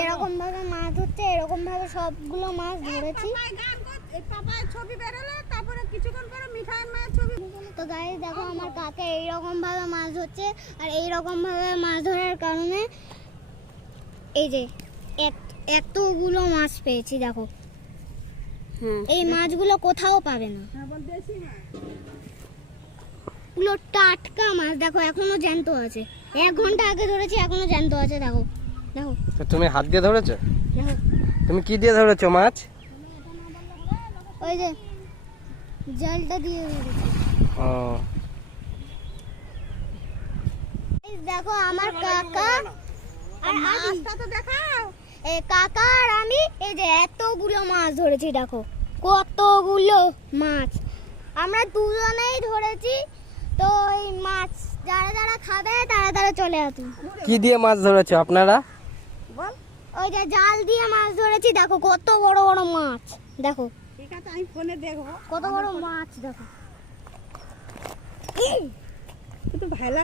এরকম ভাবে মাছ হচ্ছে, এরকম ভাবে সবগুলো মাছ ধরেছি। তো গাইস দেখো আমার কাকা এইরকম ভাবে মাছ ধরছে, আর এইরকম ভাবে মাছ ধরার কারণে এই যে এতগুলো মাছ পেয়েছি। দেখো এই মাছগুলো কোথাও পাবে না, এগুলো টাটকা মাছ। দেখো এখনো জ্যান্ত আছে, 1 ঘন্টা আগে ধরেছি এখনো জ্যান্ত আছে। দেখো দেখো। তো তুমি হাত দিয়ে ধরেছো? দেখো তুমি কি দিয়ে ধরেছো মাছ? ওই যে জালটা দিয়ে ধরেছি। ও দেখো আমার কাকা আর মাছটা তো দেখাও। এই কাকা আর আমি এই যে এতগুলো মাছ ধরেছি। দেখো কতগুলো মাছ আমরা দুজনেই ধরেছি। তো এই মাছ যারা যারা খাবে তারা তারা চলে আসবে। কি দিয়ে মাছ ধরেছো আপনারা? ওই যে জাল দিয়ে মাছ ধরেছি। দেখো কত বড় বড় মাছ। দেখো ঠিক আছে, আমি ফোনে দেখবো কত বড় মাছ। দেখো ভালো।